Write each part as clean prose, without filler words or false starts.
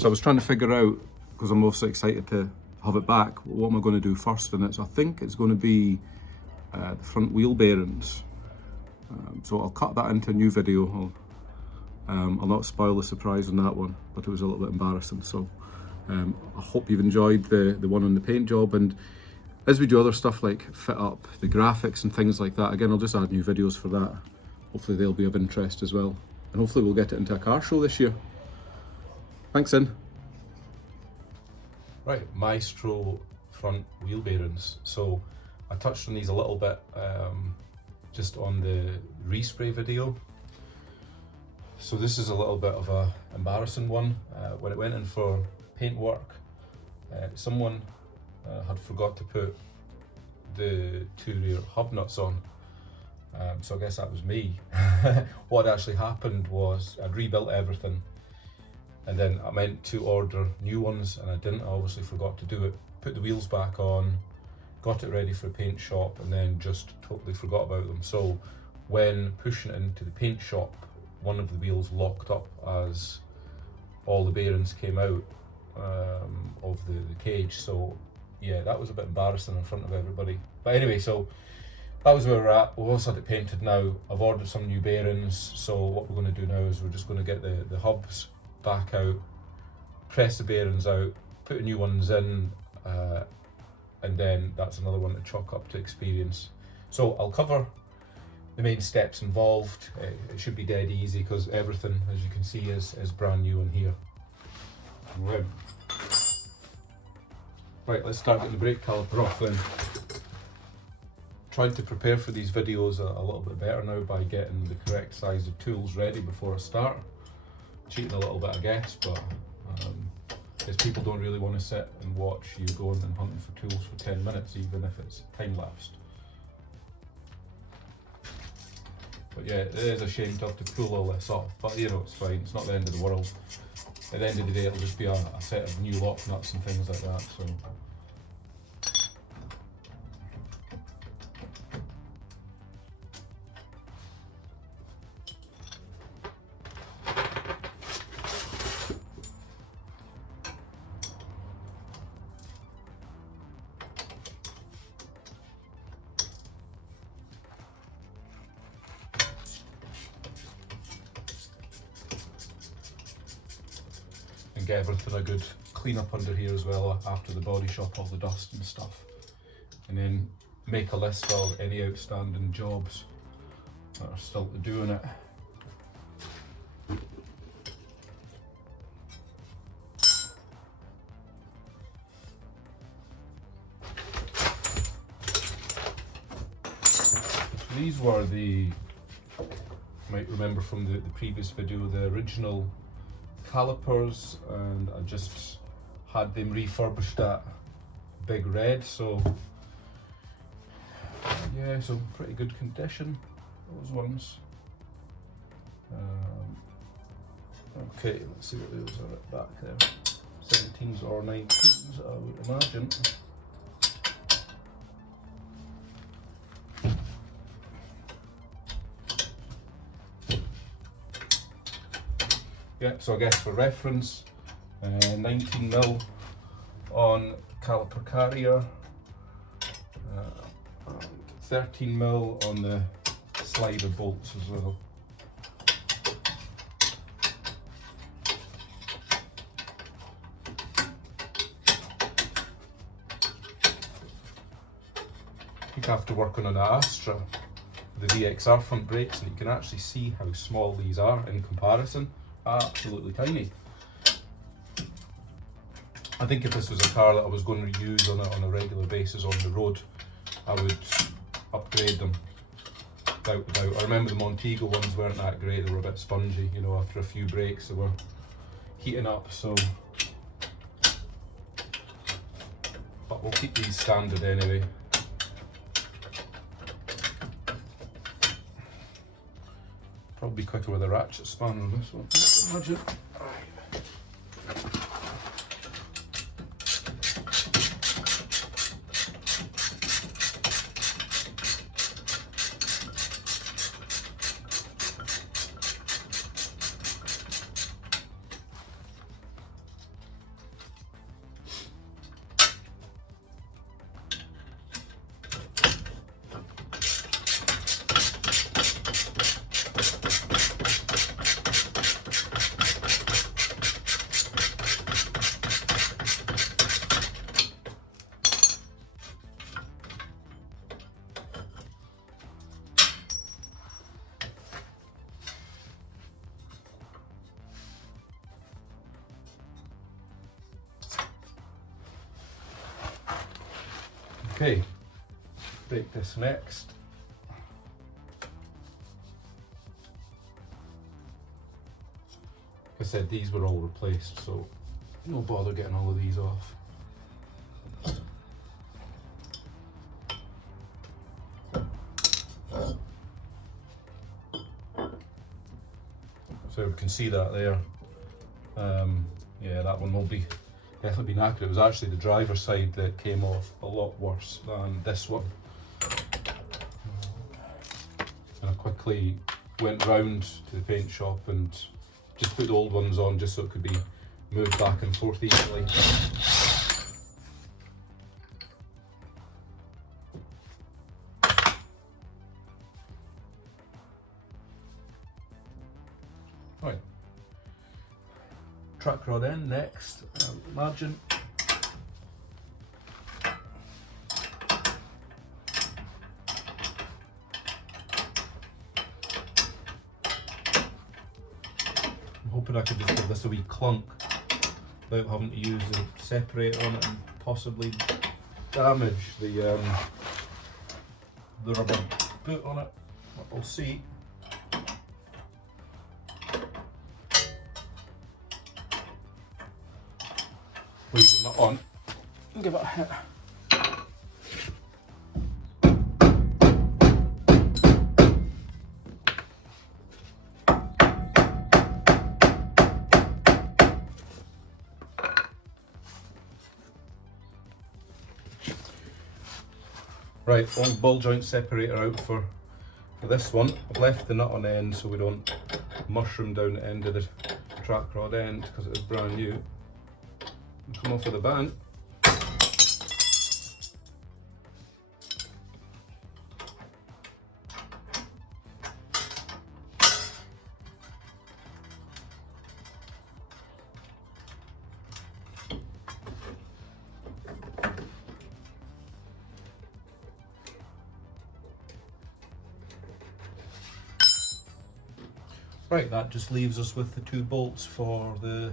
So I was trying to figure out, because I'm obviously excited to have it back, what am I going to do first in it? So I think it's going to be the front wheel bearings. So I'll cut that into a new video. I'll not spoil the surprise on that one, but it was a little bit embarrassing. So I hope you've enjoyed the one on the paint job, and as we do other stuff like fit up the graphics and things like that, again, I'll just add new videos for that. Hopefully they'll be of interest as well, and hopefully we'll get it into a car show this year. Thanks, in. Right, Maestro front wheel bearings. So I touched on these a little bit just on the respray video. So this is a little bit of a embarrassing one. When it went in for paint work, someone had forgot to put the two rear hub nuts on. So I guess that was me. What actually happened was I'd rebuilt everything, and then I meant to order new ones, and I didn't. I obviously forgot to do it. Put the wheels back on, got it ready for a paint shop, and then just totally forgot about them. So when pushing it into the paint shop, one of the wheels locked up as all the bearings came out of the cage. So yeah, that was a bit embarrassing in front of everybody. But anyway, so that was where we're at. We've also had it painted now. I've ordered some new bearings. So what we're going to do now is we're just going to get the hubs back out, press the bearings out, put new ones in, and then that's another one to chalk up to experience. So I'll cover the main steps involved. It should be dead easy because everything, as you can see, is brand new in here. Right, let's start getting the brake caliper off then. Trying to prepare for these videos a little bit better now by getting the correct size of tools ready before I start. Cheating a little bit, I guess, but because people don't really want to sit and watch you going and hunting for tools for 10 minutes, even if it's time-lapsed. But yeah, it is a shame to have to pull all this off, but you know, it's fine, it's not the end of the world. At the end of the day, it'll just be a set of new lock nuts and things like that, so. And get everything a good clean up under here as well after the body shop, all the dust and stuff. And then make a list of any outstanding jobs that are still to do in it. So these were the, you might remember from the previous video, the original calipers, and I just had them refurbished at Big Red, so yeah, so pretty good condition, those ones. Okay, let's see what those are at back there. 17s or 19s, I would imagine. Yeah, so I guess for reference, 19mm on caliper carrier, 13mm on the slider bolts as well. I think after working on the Astra, the VXR front brakes, and you can actually see how small these are in comparison. Absolutely tiny. I think if this was a car that I was going to use on a regular basis on the road, I would upgrade them without a doubt. I remember the Montego ones weren't that great, they were a bit spongy, you know, after a few breaks they were heating up, so. But we'll keep these standard anyway. Probably quicker with a ratchet spanner on this one, imagine. Okay, break this next. Like I said, these were all replaced, so no bother getting all of these off. So we can see that there. Yeah, that one will be definitely be knackered. It was actually the driver's side that came off a lot worse than this one. And I quickly went round to the paint shop and just put the old ones on just so it could be moved back and forth easily. Right, track rod end next, margin. I'm hoping I could just give this a wee clunk without having to use the separator on it and possibly damage the rubber boot on it. We'll see. Leave it not on and give it a hit. Right, old ball joint separator out for this one. I've left the nut on end so we don't mushroom down the end of the track rod end because it is brand new. Come off with the band. Right, that just leaves us with the 2 bolts for the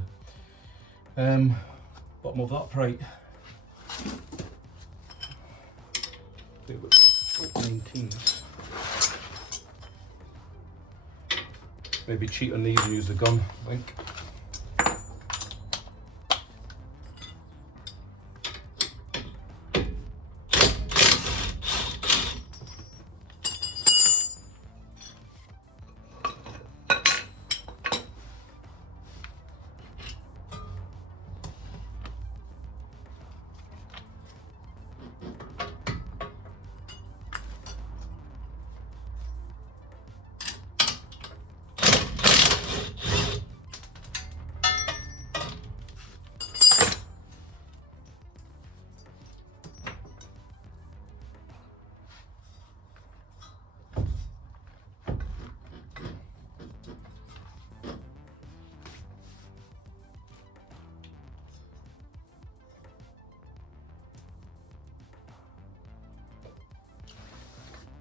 bottom of the upright. 19. Maybe cheat on these and use the gun, I think.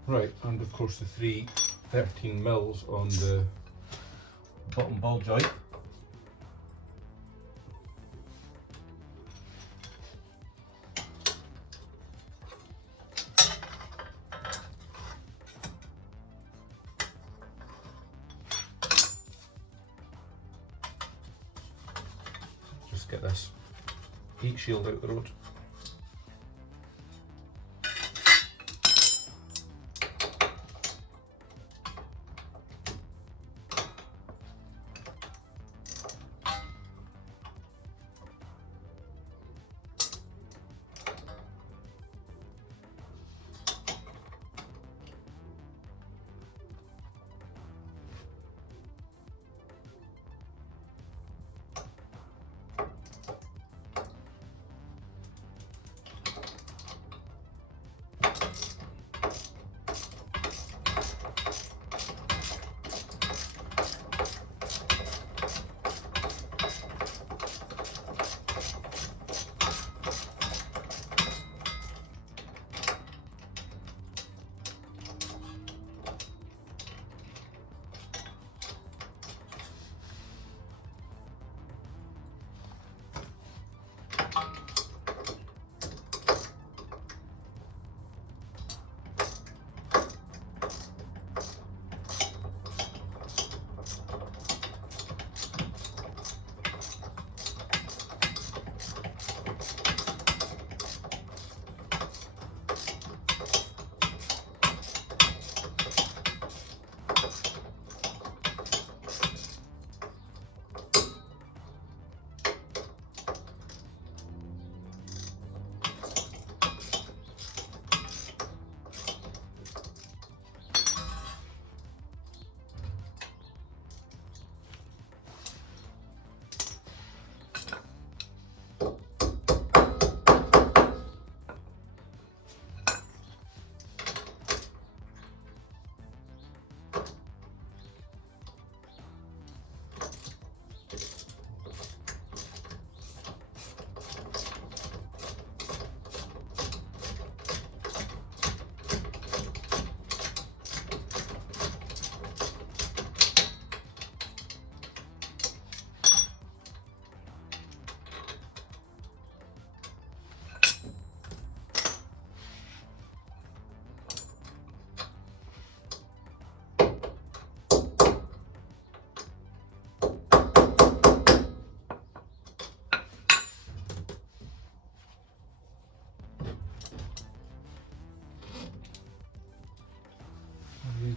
Right, and of course the 3 13 mils on the bottom ball joint. Just get this heat shield out the road.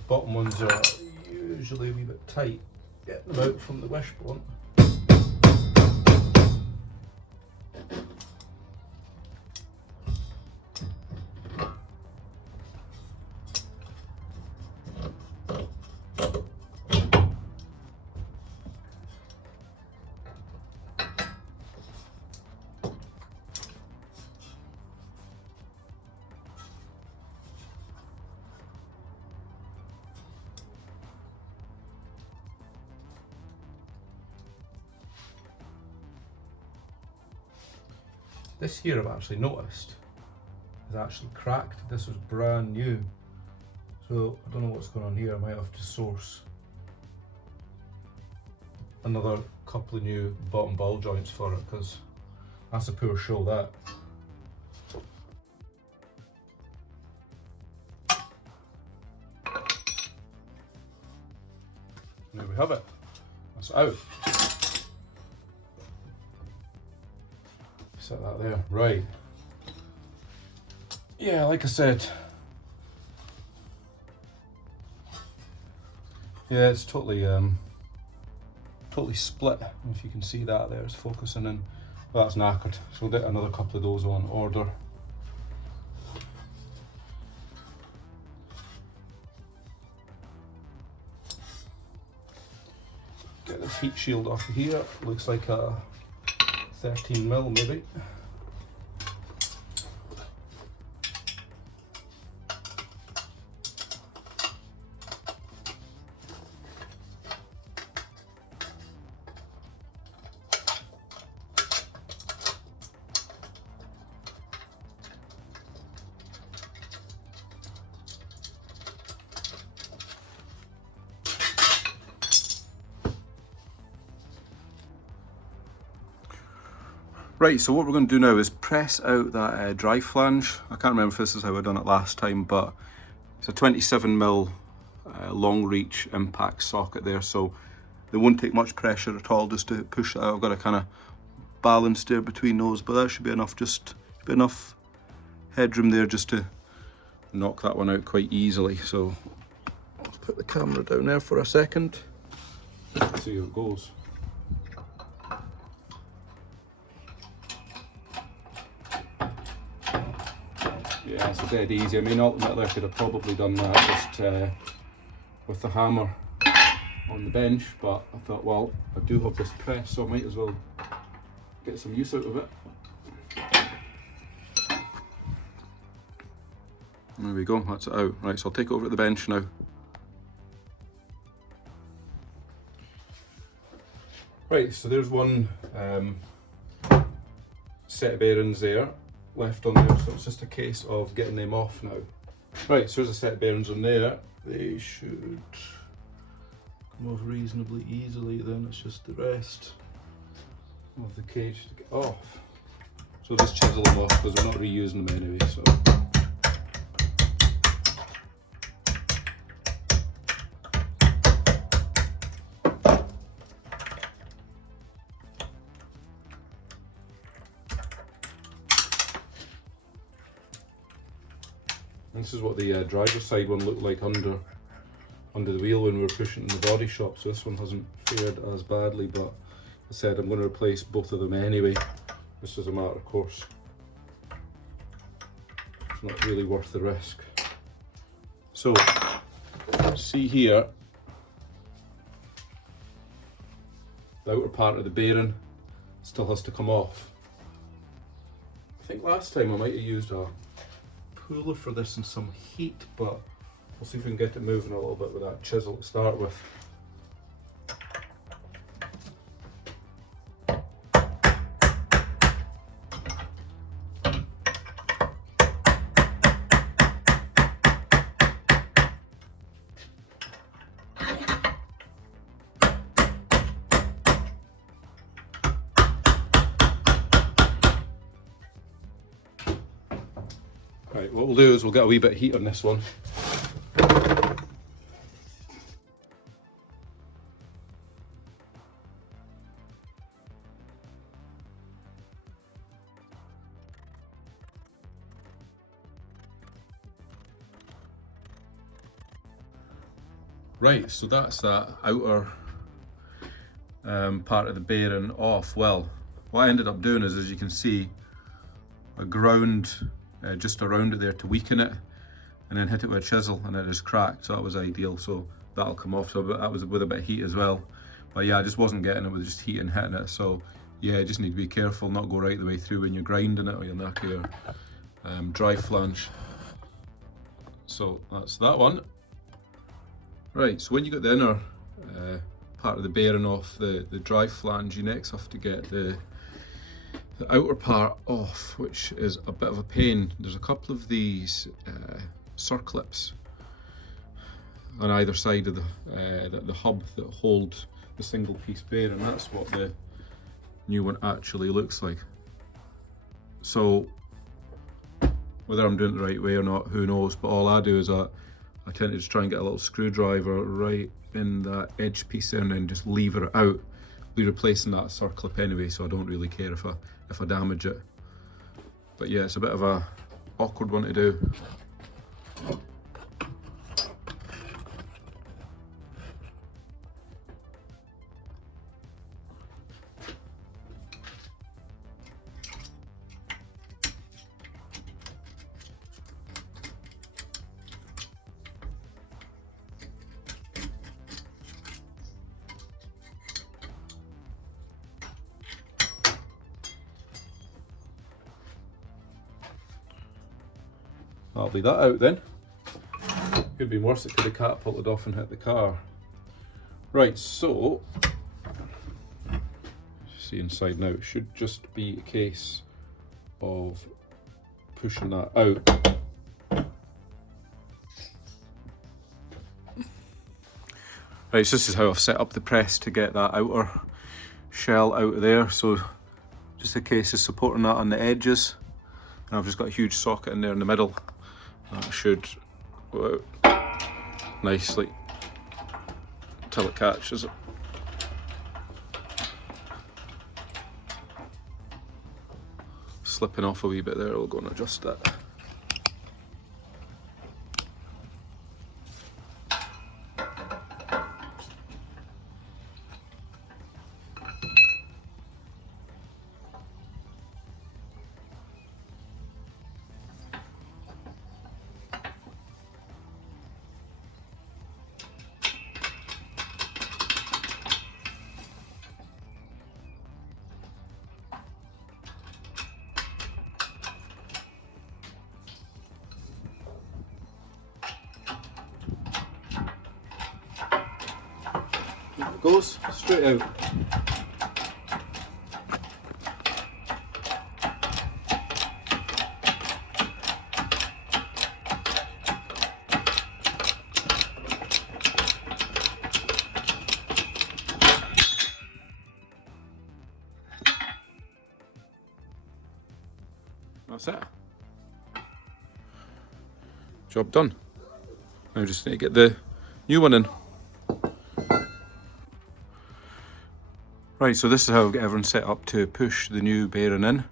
bottom ones are usually a wee bit tight. Get them out from the wishbone. This here I've actually noticed is actually cracked. This was brand new. So I don't know what's going on here. I might have to source another couple of new bottom ball joints for it, because that's a poor show, that. There we have it. That's out. Set that there. Right. Yeah, like I said. Yeah, it's totally split. If you can see that there, it's focusing in. Well, that's knackered. So we'll get another couple of those on order. Get this heat shield off of here. Looks like a 13mm maybe. Right, so what we're going to do now is press out that drive flange. I can't remember if this is how I done it last time, but it's a 27mm long reach impact socket there, so they won't take much pressure at all just to push that out. I've got a kind of balance there between those, but that should be enough, just be enough headroom there just to knock that one out quite easily. So I'll put the camera down there for a second. See how it goes. Yeah, it's dead easy. I mean, ultimately I could have probably done that just with the hammer on the bench, but I thought, well, I do have this press, so I might as well get some use out of it. There we go, that's it out. Right, so I'll take it over at the bench now. Right, so there's one set of bearings there left on there, so it's just a case of getting them off now. Right, so there's a set of bearings on there. They should come off reasonably easily, then it's just the rest of the cage to get off. So just chisel them off because we're not reusing them anyway. So. This is what the driver's side one looked like under the wheel when we were pushing in the body shop, so this one hasn't fared as badly, but I said I'm going to replace both of them anyway. This is a matter of course. It's not really worth the risk. So, see here, the outer part of the bearing still has to come off. I think last time I might have used a puller for this and some heat, but we'll see if we can get it moving a little bit with that chisel to start with. Right, what we'll do is we'll get a wee bit of heat on this one. Right, so that's that outer part of the bearing off. Well, what I ended up doing is, as you can see, I ground just around it there to weaken it, and then hit it with a chisel, and it is cracked, so that was ideal. So that'll come off, so that was with a bit of heat as well. But yeah, I just wasn't getting it with just heat and hitting it, so yeah, you just need to be careful, not go right the way through when you're grinding it, or you'll knock your dry flange. So that's that one. Right, so when you got the inner part of the bearing off the dry flange, you next have to get the outer part off, which is a bit of a pain. There's a couple of these circlips on either side of the hub that hold the single piece bearing. That's what the new one actually looks like. So whether I'm doing it the right way or not, who knows, but all I do is I tend to just try and get a little screwdriver right in that edge piece there and then just lever it out. I'll be replacing that circlip anyway, so I don't really care if I damage it. But yeah, it's a bit of a awkward one to do. That'll be that out then. Could have been worse, it could have catapulted off and hit the car. Right, so, see inside now, it should just be a case of pushing that out. Right, so this is how I've set up the press to get that outer shell out of there. So just a case of supporting that on the edges. And I've just got a huge socket in there in the middle. That should go out nicely until it catches it. Slipping off a wee bit there, I'll go and adjust that. It goes straight out. That's it. Job done. Now just need to get the new one in. Right, so this is how I've got everything set up to push the new bearing in.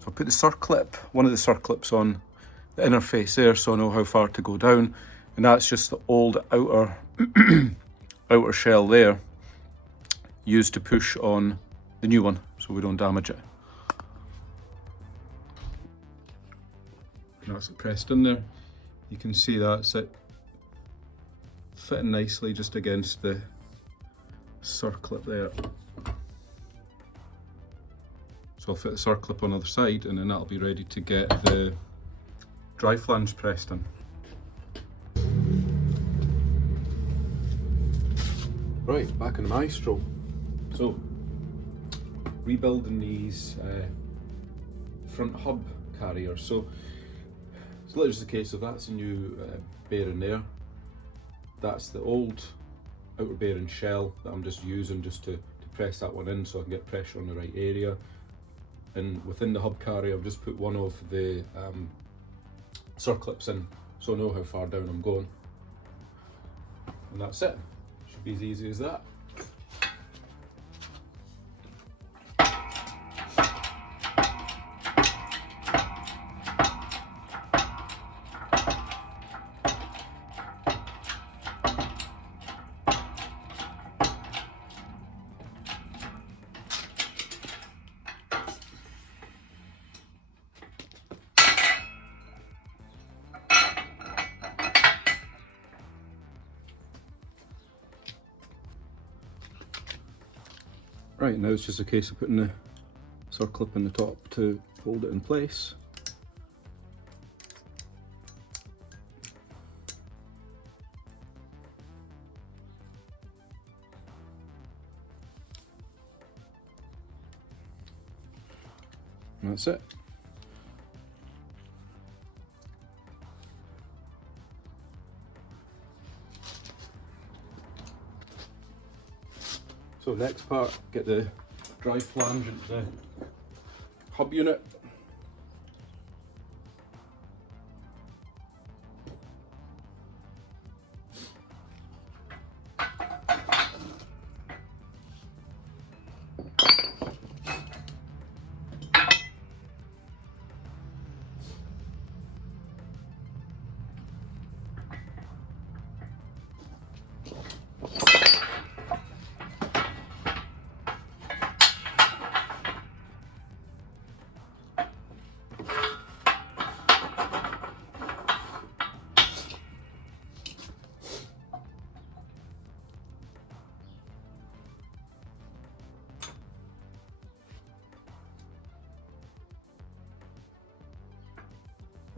So I put the circlip, one of the circlips on the interface there, so I know how far to go down. And that's just the old outer outer shell there, used to push on the new one, so we don't damage it. That's it pressed in there. You can see that's it fitting nicely just against the circlip there. So I'll fit the circlip on the other side, and then that'll be ready to get the dry flange pressed in. Right, back in the Maestro. So, rebuilding these front hub carriers. So it's literally just a case of that's a new bearing there. That's the old outer bearing shell that I'm just using just to press that one in so I can get pressure on the right area. And within the hub carrier, I've just put one of the circlips in so I know how far down I'm going. And that's it. Should be as easy as that. Right, now it's just a case of putting the circlip in the top to hold it in place. And that's it. So next part, get the drive flange into the hub unit.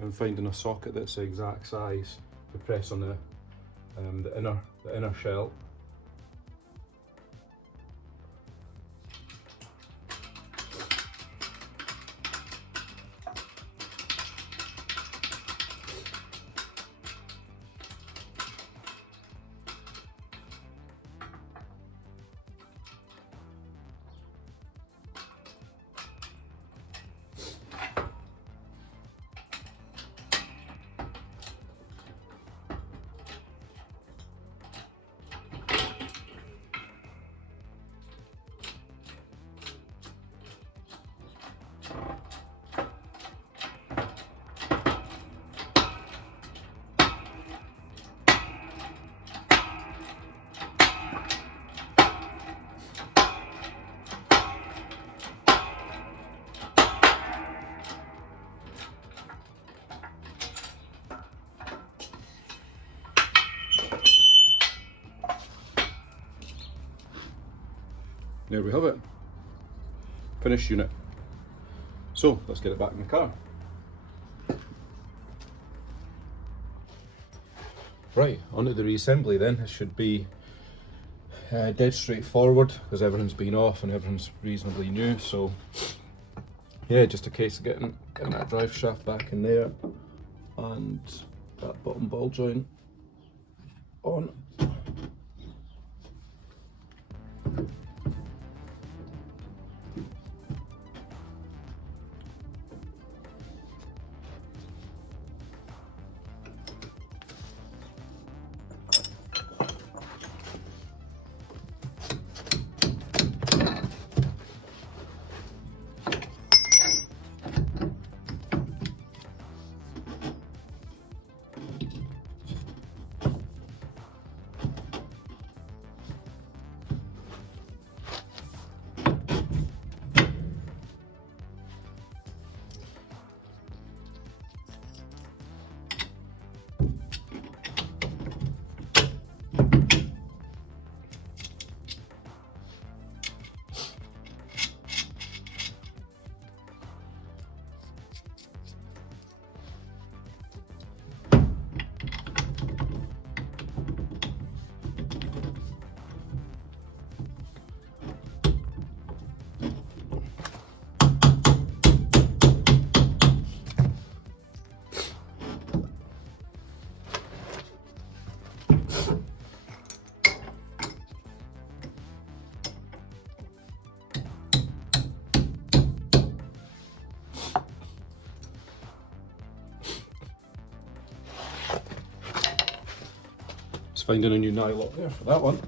And finding a socket that's the exact size to press on the inner shell. There we have it, finished unit. So let's get it back in the car. Right, onto the reassembly then. This should be dead straightforward because everything's been off and everything's reasonably new. So yeah, just a case of getting that drive shaft back in there and that bottom ball joint on. Finding a new nylock there for that one.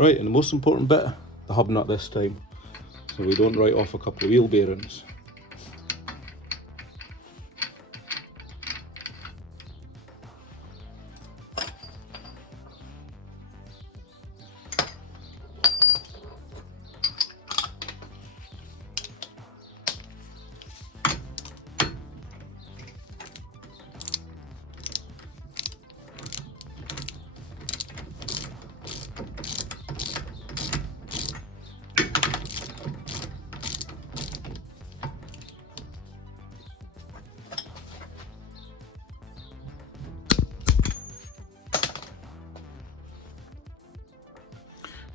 Right, and the most important bit, the hub nut this time, so we don't write off a couple of wheel bearings.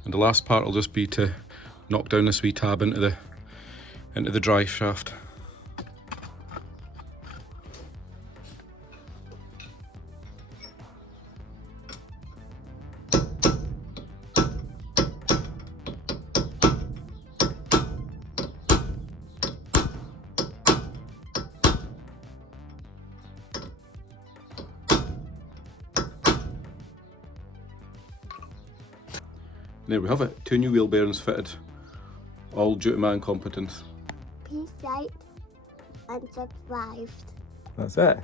And the last part will just be to knock down this wee tab into the drive shaft. And there we have it, 2 new wheel bearings fitted, all due to my incompetence. Peace out and subscribe. That's it.